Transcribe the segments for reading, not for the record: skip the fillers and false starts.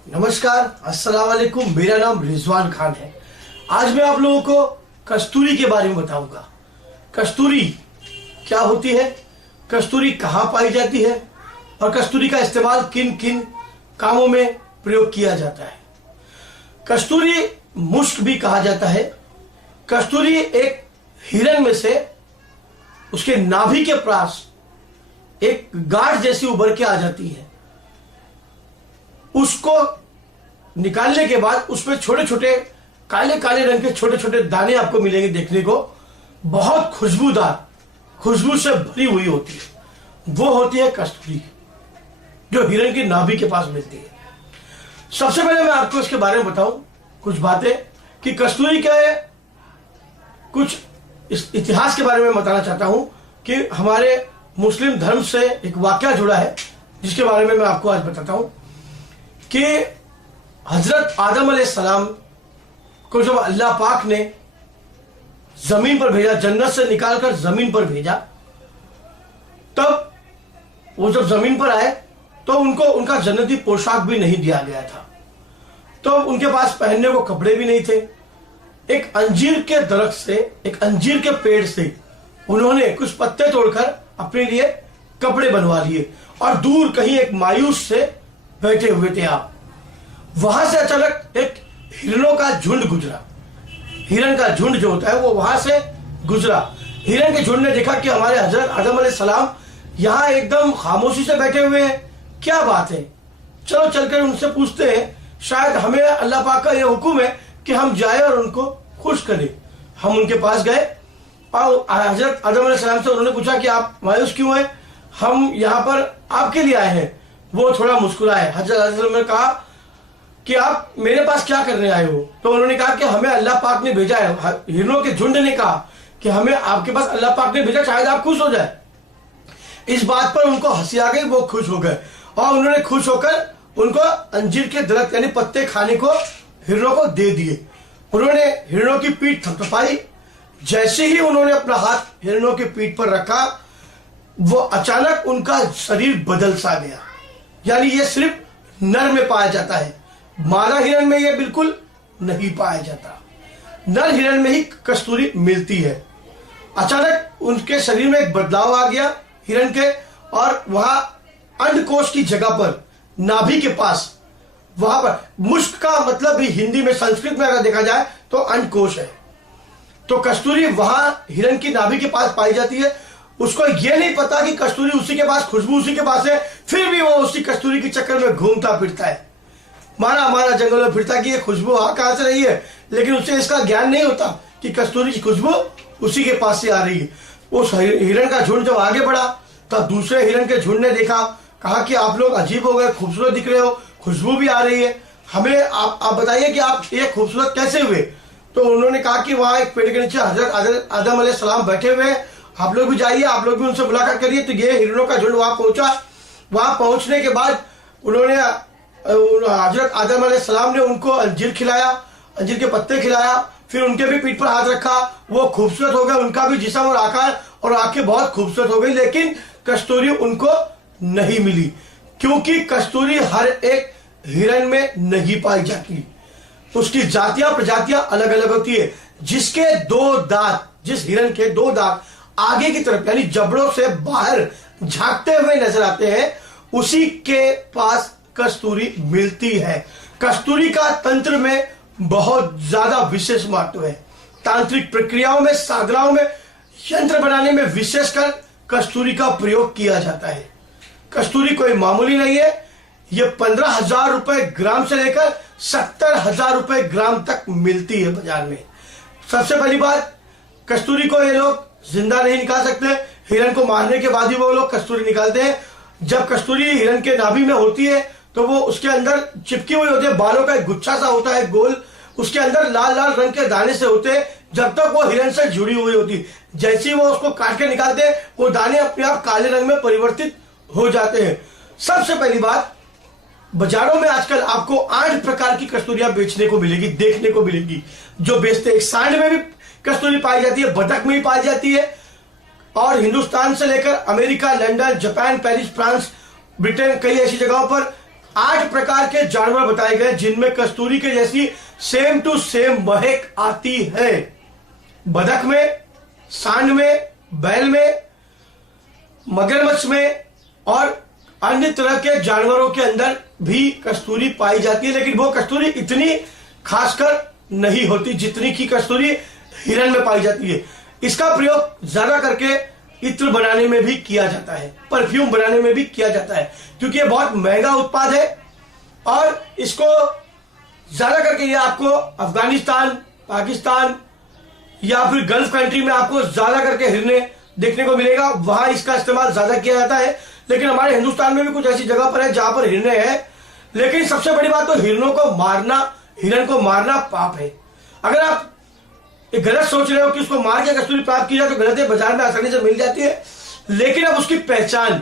नमस्कार, अस्सलाम वालेकुम। मेरा नाम रिजवान खान है। आज मैं आप लोगों को कस्तूरी के बारे में बताऊंगा। कस्तूरी क्या होती है, कस्तूरी कहाँ पाई जाती है और कस्तूरी का इस्तेमाल किन किन कामों में प्रयोग किया जाता है। कस्तूरी मुश्क भी कहा जाता है। कस्तूरी एक हिरन में से उसके नाभि के पास एक गांठ जैसी उभर के आ जाती है। उसको निकालने के बाद उसमें छोटे छोटे काले काले रंग के छोटे छोटे दाने आपको मिलेंगे देखने को। बहुत खुशबूदार, खुशबू से भरी हुई होती है। वो होती है कस्तूरी, जो हिरन की नाभि के पास मिलती है। सबसे पहले मैं आपको इसके बारे में बताऊं कुछ बातें कि कस्तूरी क्या है। कुछ इस इतिहास के बारे में बताना चाहता हूं कि हमारे मुस्लिम धर्म से एक वाकया जुड़ा है, जिसके बारे में मैं आपको आज बताता हूं कि हजरत आदम अलैहिस्सलाम को जब अल्लाह पाक ने जमीन पर भेजा, जन्नत से निकालकर जमीन पर भेजा, तब वो जब जमीन पर आए तो उनको उनका जन्नती पोशाक भी नहीं दिया गया था। तो उनके पास पहनने को कपड़े भी नहीं थे। एक अंजीर के दरख्त से, एक अंजीर के पेड़ से उन्होंने कुछ पत्ते तोड़कर अपने लिए कपड़े बनवा लिए और दूर कहीं एक मायूस से बैठे हुए थे आप। वहां से अचानक एक हिरणों का झुंड गुजरा। हिरन का झुंड जो होता है वो वहां से गुजरा। हिरन के झुंड ने देखा कि हमारे हजरत आदम अलैहिस्सलाम यहाँ एकदम खामोशी से बैठे हुए हैं, क्या बात है। चलो चलकर उनसे पूछते हैं, शायद हमें अल्लाह पाक का यह हुक्म है कि हम जाए और उनको खुश करें। हम उनके पास गए और हजरत आदम अलैहिस्सलाम से उन्होंने पूछा कि आप मायूस क्यों हैं, हम यहाँ पर आपके लिए आए हैं। वो थोड़ा मुस्कुराए। हजरत ने कहा कि आप मेरे पास क्या करने आए हो। तो उन्होंने कहा कि हमें अल्लाह पाक ने भेजा है। हिरणों के झुंड ने कहा कि हमें आपके पास अल्लाह पाक ने भेजा, शायद आप खुश हो जाए। इस बात पर उनको हंसी आ गई, वो खुश हो गए और उन्होंने खुश होकर उनको अंजीर के दरख्त यानी पत्ते खाने को हिरणों को दे दिए। उन्होंने हिरणों की पीठ थपथपाई। जैसे ही उन्होंने अपना हाथ हिरणों की पीठ पर रखा, वो अचानक उनका शरीर बदल सा गया। यानी ये सिर्फ नर में पाया जाता है, मादा हिरन में ये बिल्कुल नहीं पाया जाता। नर हिरन में ही कस्तूरी मिलती है। अचानक उनके शरीर में एक बदलाव आ गया हिरन के, और वहां अंडकोश की जगह पर, नाभि के पास, वहां पर, मुश्क का मतलब भी हिंदी में, संस्कृत में अगर देखा जाए तो अंडकोश है। तो कस्तूरी वहां हिरन की नाभि के पास पाई जाती है। उसको ये नहीं पता कि कस्तूरी उसी के पास, खुशबू उसी के पास है, फिर भी वो उसी कस्तूरी के चक्कर में घूमता फिरता है, मारा मारा जंगल में फिरता कि ये खुशबू कहां से रही है, लेकिन उसे इसका ज्ञान नहीं होता कि कस्तूरी की खुशबू उसी के पास से आ रही है। उस हिरन का झुंड जब आगे बढ़ा तब दूसरे हिरन के झुंड ने देखा, कहा कि आप लोग अजीब हो गए, खूबसूरत दिख रहे हो, खुशबू भी आ रही है, हमें आप बताइए कि आप ये खूबसूरत कैसे हुए। तो उन्होंने कहा कि वहां एक पेड़ के नीचे हजरत आदम अलैहिस्सलाम बैठे हुए हैं, आप लोग भी जाइए, आप लोग भी उनसे मुलाकात करिए। तो ये हिरणों का झुंड वहां पहुंचा। वहां पहुंचने के बाद उन्होंने हजरत आदम अलैहिस्सलाम ने उनको अंजीर खिलाया, अंजीर के पत्ते खिलाया, फिर उनके भी पीठ पर हाथ रखा। वो खूबसूरत हो गए, उनका भी जिस्म और आकार और आंखें बहुत खूबसूरत हो गई, लेकिन कस्तूरी उनको नहीं मिली, क्योंकि कस्तूरी हर एक हिरन में नहीं पाई जाती। उसकी जातियां, प्रजातियां अलग अलग होती है। जिसके दो दांत, जिस हिरन के दो दांत आगे की तरफ यानी जबड़ों से बाहर झांकते हुए नजर आते हैं, उसी के पास कस्तूरी मिलती है। कस्तूरी का तंत्र में बहुत ज्यादा विशेष महत्व है। तांत्रिक प्रक्रियाओं में, साधनाओं में, यंत्र बनाने में विशेषकर कस्तूरी का प्रयोग किया जाता है। कस्तूरी कोई मामूली नहीं है। ये 15,000 रुपए ग्राम से लेकर 70,000 रुपए ग्राम तक मिलती है बाजार में। सबसे पहली बात, कस्तूरी को ये लोग जिंदा नहीं निकाल सकते। हिरन को मारने के बाद ही वो लोग कस्तूरी निकालते हैं। जब कस्तूरी हिरन के नाभि में होती है तो वो उसके अंदर चिपकी हुई होती है, बालों का एक गुच्छा सा होता है गोल, उसके अंदर लाल लाल रंग के दाने से होते हैं। जब तक वो हिरन से जुड़ी हुई होती, जैसे ही वो उसको काट के निकालते हैं, वो दाने अपने आप काले रंग में परिवर्तित हो जाते हैं। सबसे पहली बात, बाजारों में आजकल आपको 8 प्रकार की कस्तूरियां बेचने को मिलेगी, देखने को मिलेगी, जो बेचते हैं। सांड में भी कस्तूरी पाई जाती है, बतख में भी पाई जाती है, और हिंदुस्तान से लेकर America, London, Japan, Paris, France, Britain, कई ऐसी जगहों पर 8 प्रकार के जानवर बताए गए जिनमें कस्तूरी के जैसी सेम टू सेम महक आती है। बतख में, सांड में, बैल में, मगरमच्छ में और अन्य तरह के जानवरों के अंदर भी कस्तूरी पाई जाती है, लेकिन वो कस्तूरी इतनी खासकर नहीं होती जितनी की कस्तूरी हिरण में पाई जाती है। इसका प्रयोग ज्यादा करके इत्र बनाने में भी किया जाता है, परफ्यूम बनाने में भी किया जाता है, क्योंकि ये बहुत महंगा उत्पाद है और इसको ज्यादा करके ये आपको अफगानिस्तान, पाकिस्तान या फिर गल्फ कंट्री में आपको ज्यादा करके हिरने देखने को मिलेगा, वहां इसका इस्तेमाल ज्यादा किया जाता है। लेकिन हमारे हिंदुस्तान में भी कुछ ऐसी जगह पर है जहां पर हिरने हैं, लेकिन सबसे बड़ी बात तो हिरण को मारना पाप है। अगर आप ये गलत सोच रहे हो कि उसको मार के कस्तूरी प्राप्त की जाए तो गलत है, बाजार में आसानी से मिल जाती है, लेकिन अब उसकी पहचान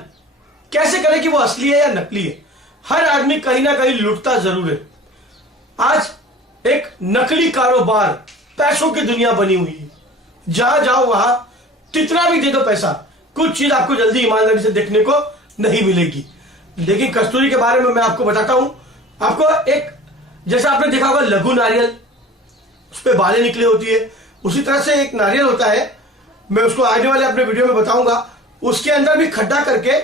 कैसे करें कि वो असली है या नकली है। हर आदमी कहीं ना कहीं लुटता जरूर है। आज एक नकली कारोबार, पैसों की दुनिया बनी हुई है, जहां जाओ वहां कितना भी दे दो पैसा, कुछ चीज आपको जल्दी ईमानदारी से देखने को नहीं मिलेगी। लेकिन कस्तूरी के बारे में मैं आपको बताता हूं। आपको एक, जैसा आपने देखा होगा लघु नारियल, उस पर बालें निकली होती है, उसी तरह से एक नारियल होता है, मैं उसको आने वाले अपने वीडियो में बताऊंगा। उसके अंदर भी खड्डा करके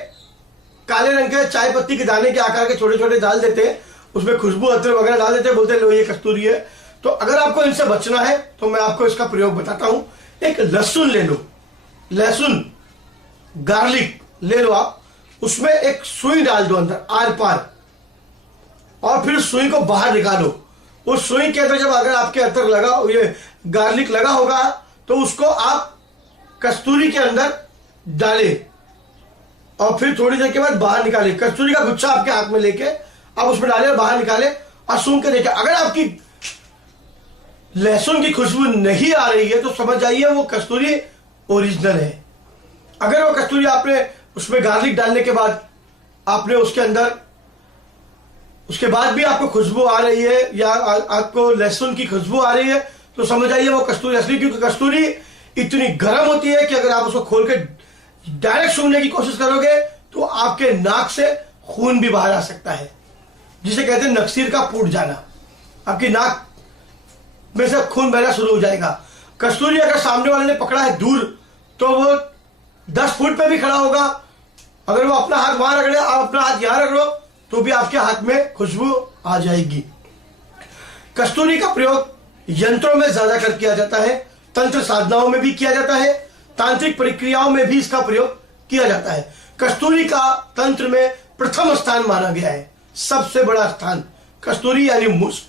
काले रंग के चाय पत्ती के दाने के आकार के छोटे छोटे डाल देते हैं, उसमें खुशबू अतर वगैरह डाल देते हैं, बोलते हैं लो ये कस्तूरी है। तो अगर आपको इनसे बचना है तो मैं आपको इसका प्रयोग बताता हूं। एक लहसुन ले लो, लहसुन, गार्लिक ले लो आप, उसमें एक सुई डाल दो अंदर आर पार, और फिर सुई को बाहर निकालो। उस सुई के अंदर जब अगर आपके अतर लगा, ये गार्लिक लगा होगा, तो उसको आप कस्तूरी के अंदर डालें और फिर थोड़ी देर के बाद बाहर निकाले। कस्तूरी का गुच्छा आपके हाथ में लेके आप उसमें डाले और बाहर निकाले और सूंघ के देखें। अगर आपकी लहसुन की खुशबू नहीं आ रही है तो समझ जाइए वो कस्तूरी ओरिजिनल है। अगर वो कस्तूरी आपने उसमें गार्लिक डालने के बाद आपने उसके अंदर, उसके बाद भी आपको खुशबू आ रही है या आपको लहसुन की खुशबू आ रही है तो समझ आइए वो कस्तूरी असली, क्योंकि कस्तूरी इतनी गर्म होती है कि अगर आप उसको खोल के डायरेक्ट सूंघने की कोशिश करोगे तो आपके नाक से खून भी बाहर आ सकता है, जिसे कहते हैं नक्सीर का फूट जाना। आपकी नाक में से खून बहना शुरू हो जाएगा। कस्तूरी अगर सामने वाले ने पकड़ा है दूर तो वो 10 फुट पे भी खड़ा होगा, अगर वो अपना हाथ वहां रगड़े, आप अपना हाथ यहां रगड़ो तो भी आपके हाथ में खुशबू आ जाएगी। कस्तूरी का प्रयोग यंत्रों में ज्यादा कर किया जाता है, तंत्र साधनाओं में भी किया जाता है, तांत्रिक प्रक्रियाओं में भी इसका प्रयोग किया जाता है। कस्तूरी का तंत्र में प्रथम स्थान माना गया है, सबसे बड़ा स्थान। कस्तूरी यानी मुस्क,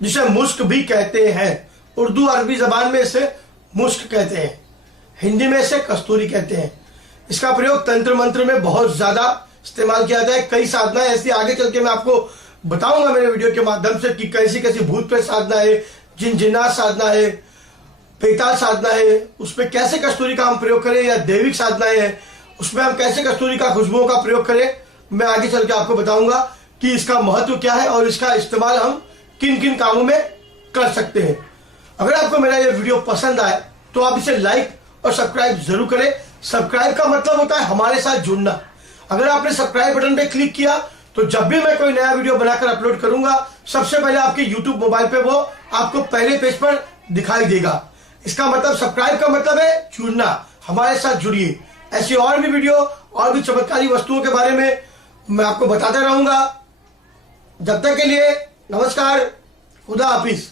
जिसे मुस्क भी कहते हैं। उर्दू अरबी जबान में इसे मुस्क कहते हैं, हिंदी में इसे कस्तूरी कहते हैं। इसका प्रयोग तंत्र मंत्र में बहुत ज्यादा इस्तेमाल किया जाता है। कई साधनाएं ऐसी आगे चल के मैं आपको बताऊंगा मेरे वीडियो के माध्यम से कि कैसी कैसी भूत प्रेत साधना है, जिन्नात साधना है, पेताल साधना है, उसमें कैसे कस्तूरी का हम प्रयोग करें, या दैविक साधनाएं हैं उसमें हम कैसे कस्तूरी का खुशबुओं का प्रयोग करें। मैं आगे चल के आपको बताऊंगा कि इसका महत्व क्या है और इसका इस्तेमाल हम किन किन कामों में कर सकते हैं। अगर आपको मेरा ये वीडियो पसंद आए तो आप इसे लाइक और सब्सक्राइब जरूर करें। सब्सक्राइब का मतलब होता है हमारे साथ जुड़ना। अगर आपने सब्सक्राइब बटन पे क्लिक किया तो जब भी मैं कोई नया वीडियो बनाकर अपलोड करूंगा सबसे पहले आपके YouTube मोबाइल पे वो आपको पहले पेज पर दिखाई देगा। इसका मतलब सब्सक्राइब का मतलब है जुड़ना, हमारे साथ जुड़िए। ऐसी और भी वीडियो और भी चमत्कारी वस्तुओं के बारे में मैं आपको बताता रहूंगा। जब तक के लिए नमस्कार, खुदा हाफिज।